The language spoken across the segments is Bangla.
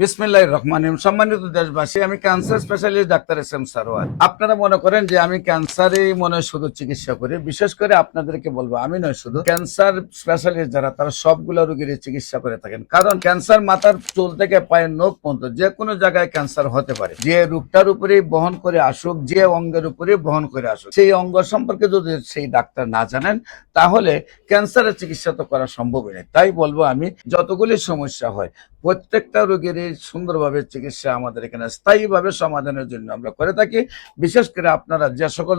বিসমিল্লাহির রহমানির রহিম। সম্মানিত দেশবাসী, আমি ক্যান্সার স্পেশালিস্ট ডাক্তার এস এম সারোয়ার। আপনারা মনে করেন যে আমি ক্যান্সারই মনে হয় শুধু চিকিৎসা করি। বিশেষ করে আপনাদেরকে বলবো, আমি নয়, শুধু ক্যান্সার স্পেশালিস্ট যারা, তারা সবগুলো রোগীর চিকিৎসা করে থাকেন। কারণ ক্যান্সার মাথার চুল থেকে পায়ের নখ পর্যন্ত যে কোনো জায়গায় ক্যান্সার হতে পারে। যে রোগটার উপরেই বহন করে আসুক, যে অঙ্গের উপরেই বহন করে আসুক, সেই অঙ্গ সম্পর্কে যদি সেই ডাক্তার না জানেন, তাহলে ক্যান্সারের চিকিৎসা তো করা সম্ভবই নয়। তাই বলবো, আমি যতগুলি সমস্যা হয় প্রত্যেকটা রোগের সুন্দরভাবে চিকিৎসা আমাদের এখানে স্থায়ীভাবে সমাধানের জন্য আমরা করে থাকি। বিশেষ করে আপনারা যে সকল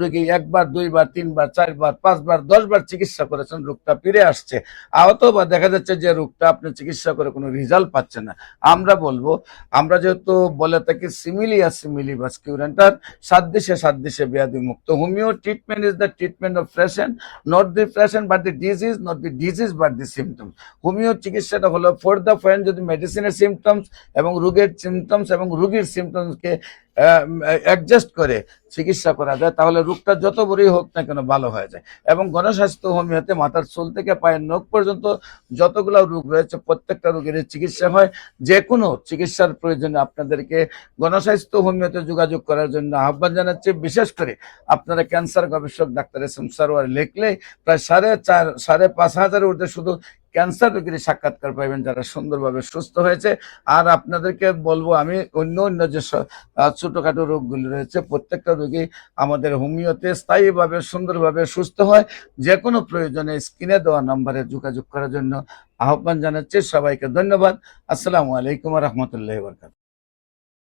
রোগী একবার, দুইবার, তিনবার, চারবার, পাঁচবার, 10বার চিকিৎসা করেছেন, রোগটা ফিরে আসছে, অথবা দেখা যাচ্ছে যে রোগটা আপনি চিকিৎসা করে কোনো রেজাল্ট পাচ্ছেন না, আমরা বলবো, আমরা যেহেতু বলে থাকি সিমিলিয়া সিমিলিবাস কিউরেন্টার, সাদৃশ্যে সাদৃশ্যে ব্যাধি মুক্ত। Homeo treatment is the treatment of patient, not the patient but the disease, not the disease but the symptoms. Homeo চিকিৎসাটা হলো ফর দ্য পয়েন্ট, যদি মেডিসিনের সিমটমস এবং রোগের সিমটমস এবং রোগীর সিমটমসকে অ্যাডজাস্ট করে চিকিৎসা করা যায়, তাহলে রোগটা যত বড়ই হোক না কেন ভালো হয়ে যায়। এবং গণস্বাস্থ্য হোমিওতে মাথার চুল থেকে পায়ের নখ পর্যন্ত যতগুলো রোগ রয়েছে প্রত্যেকটা রোগের চিকিৎসা হয়। যে কোনো চিকিৎসার প্রয়োজনে আপনাদেরকে গণস্বাস্থ্য হোমিওতে যোগাযোগ করার জন্য আহ্বান জানাচ্ছি। বিশেষ করে আপনারা ক্যান্সার গবেষক ডাক্তার এস এম সারোয়ার লিখলে প্রায় 4,500 ঊর্ধ্বে শুধু ক্যান্সার রোগীর সাক্ষাৎকার পাইবেন, যারা সুন্দরভাবে সুস্থ হয়েছে। আর আপনাদেরকে বলবো, আমি অন্য অন্য যে ছোটখাটো রোগগুলি রয়েছে প্রত্যেকটা রোগী আমাদের হোমিওতে স্থায়ীভাবে সুন্দরভাবে সুস্থ হয়। যে কোনো প্রয়োজনে স্ক্রিনে দেওয়া নম্বরে যোগাযোগ করার জন্য আহ্বান জানাচ্ছি। সবাইকে ধন্যবাদ। আসসালামু আলাইকুম ওয়া রাহমাতুল্লাহি ওয়া বারাকাতুহু।